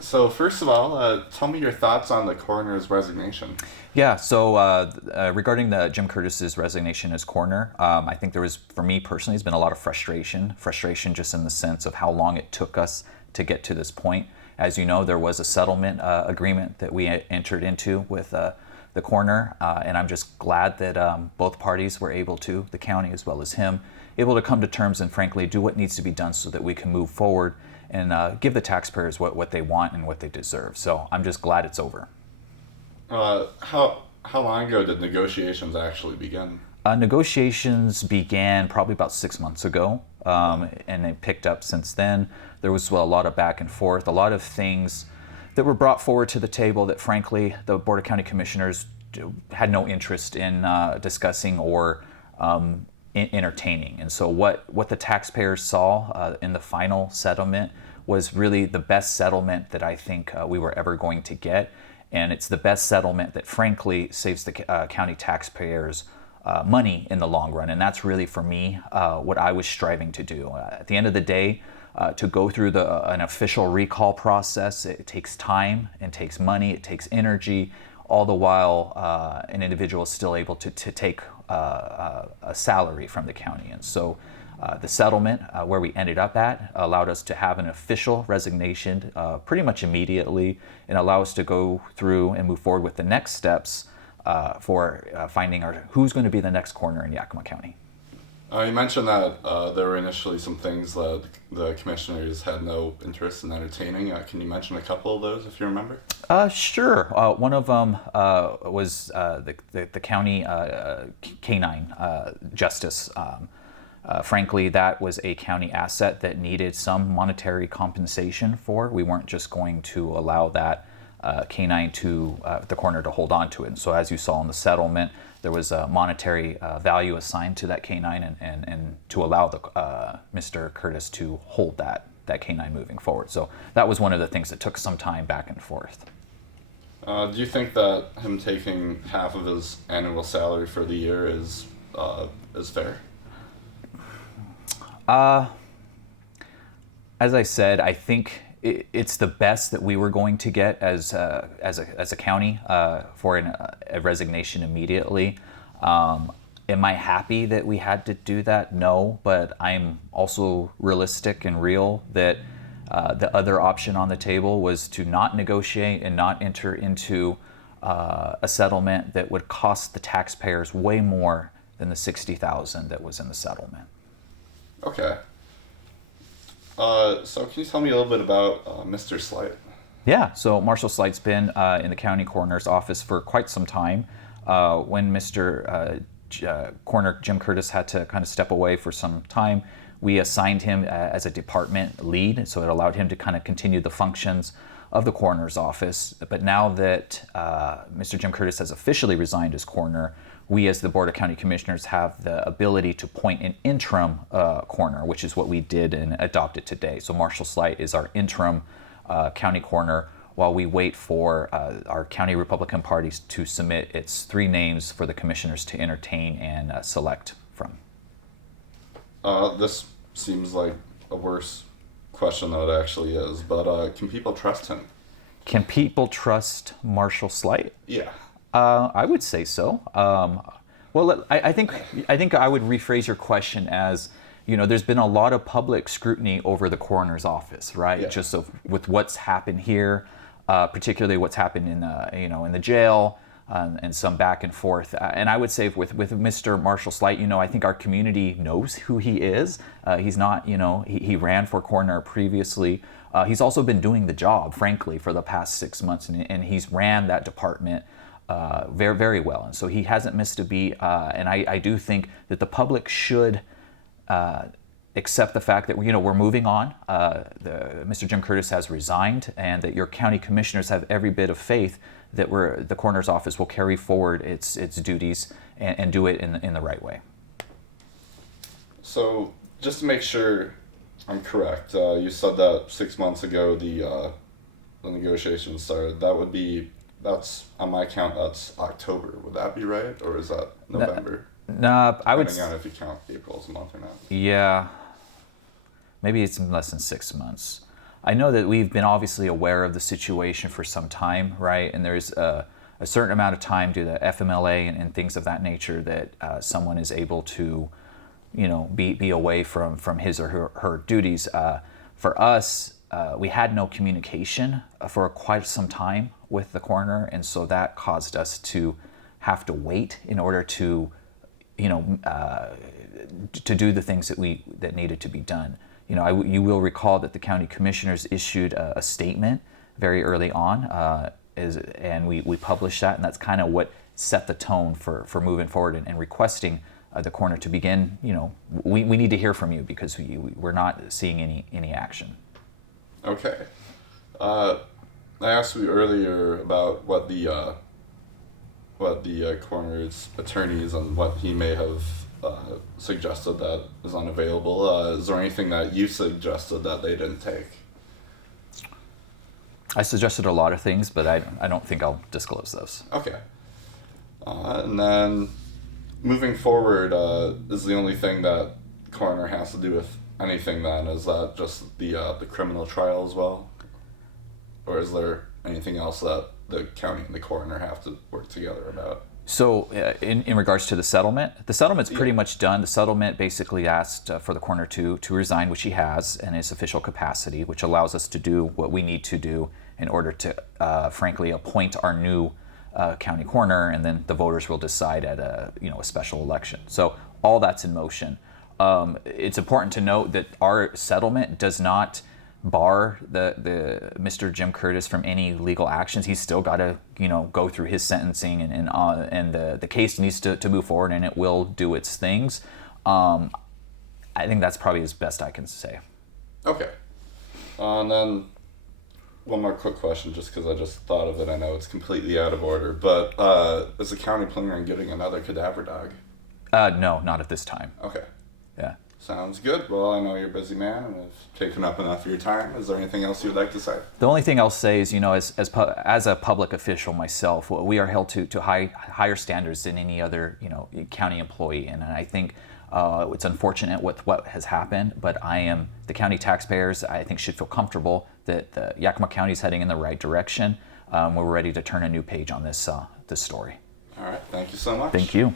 So first of all, tell me your thoughts on the coroner's resignation. Yeah, so regarding the Jim Curtice's resignation as coroner, I think there was, for me personally, has been a lot of frustration just in the sense of how long it took us to get to this point. As you know, there was a settlement agreement that we entered into with the coroner, and I'm just glad that both parties were able to, the county as well as him, able to come to terms and frankly do what needs to be done so that we can move forward and give the taxpayers what they want and what they deserve. So I'm just glad it's over. How long ago did negotiations actually begin? Negotiations began probably about 6 months ago, and they picked up since then. There was a lot of back and forth, a lot of things that were brought forward to the table that frankly the Board of County Commissioners had no interest in discussing or entertaining. And so what the taxpayers saw in the final settlement was really the best settlement that I think we were ever going to get. And it's the best settlement that frankly saves the county taxpayers money in the long run. And that's really for me what I was striving to do. At the end of the day, to go through an official recall process, it takes time, it takes money, it takes energy, all the while an individual is still able to take a salary from the county. And so the settlement where we ended up at allowed us to have an official resignation pretty much immediately and allow us to go through and move forward with the next steps for finding who's going to be the next coroner in Yakima County. You mentioned that there were initially some things that the commissioners had no interest in entertaining. Can you mention a couple of those if you remember? Sure. One of them was the county canine justice. Frankly, that was a county asset that needed some monetary compensation for. We weren't just going to allow that canine to the coroner to hold on to it. And so as you saw in the settlement, there was a monetary value assigned to that canine and to allow Mr. Curtice to hold that canine moving forward. So that was one of the things that took some time back and forth. Do you think that him taking half of his annual salary for the year is fair? As I said, I think it's the best that we were going to get as a county for a resignation immediately. Am I happy that we had to do that? No, but I'm also realistic and real that the other option on the table was to not negotiate and not enter into a settlement that would cost the taxpayers way more than the $60,000 that was in the settlement. Okay. So can you tell me a little bit about Mr. Slight? Yeah, so Marshall Slight's been in the county coroner's office for quite some time. When Mr. Coroner Jim Curtice had to kind of step away for some time, we assigned him as a department lead, so it allowed him to kind of continue the functions of the coroner's office. But now that Mr. Jim Curtice has officially resigned as coroner, we as the Board of County Commissioners have the ability to appoint an interim coroner, which is what we did and adopted today. So Marshall Slight is our interim county coroner while we wait for our county Republican parties to submit its 3 names for the commissioners to entertain and select from. This seems like a worse question than it actually is, but can people trust him? Can people trust Marshall Slight? Yeah. I would say so. Well, I think I would rephrase your question as, there's been a lot of public scrutiny over the coroner's office, right? Yeah. Just with what's happened here, particularly what's happened in the jail, and some back and forth. And I would say with Mr. Marshall Slight, I think our community knows who he is. He's not, he ran for coroner previously. He's also been doing the job, frankly, for the past 6 months, and he's ran that department very, very well. And so he hasn't missed a beat. And I do think that the public should accept the fact that we're moving on. Mr. Jim Curtice has resigned, and that your county commissioners have every bit of faith that the coroner's office will carry forward its duties and do it in the right way. So just to make sure I'm correct, you said that 6 months ago the negotiations started. That's on my count. That's October. Would that be right, or is that November? No, I would. Depending on if you count April as a month or not. Yeah, maybe it's less than 6 months. I know that we've been obviously aware of the situation for some time, right? And there's a certain amount of time due to FMLA and things of that nature that someone is able to, be away from his or her duties. For us, we had no communication for quite some time with the coroner, and so that caused us to have to wait in order to, to do the things that needed to be done. You will recall that the county commissioners issued a statement very early on, and we published that, and that's kind of what set the tone for moving forward and requesting the coroner to begin. We need to hear from you because we're not seeing any action. Okay. I asked you earlier about what the coroner's attorneys and what he may have suggested that is unavailable. Is there anything that you suggested that they didn't take? I suggested a lot of things, but I don't think I'll disclose those. Okay. And then moving forward, is the only thing that coroner has to do with anything then, is that just the criminal trial as well? Or is there anything else that the county and the coroner have to work together about? So in regards to the settlement's pretty much done. The settlement basically asked for the coroner to resign, which he has in his official capacity, which allows us to do what we need to do in order to, frankly, appoint our new county coroner, and then the voters will decide at a special election. So all that's in motion. It's important to note that our settlement does not bar the Mr. Jim Curtice from any legal actions. He's still got to go through his sentencing, and the case needs to move forward, and it will do its things. I think that's probably as best I can say. Okay. And then one more quick question, just because I just thought of it. I know it's completely out of order, but is the county planning on getting another cadaver dog? No, not at this time. Okay. Yeah. Sounds good. Well, I know you're a busy man and I've taken up enough of your time. Is there anything else you'd like to say? The only thing I'll say is, as a public official myself, we are held to higher standards than any other, county employee. And I think it's unfortunate with what has happened, but the county taxpayers, I think, should feel comfortable that the Yakima County is heading in the right direction. We're ready to turn a new page on this story. All right. Thank you so much. Thank you.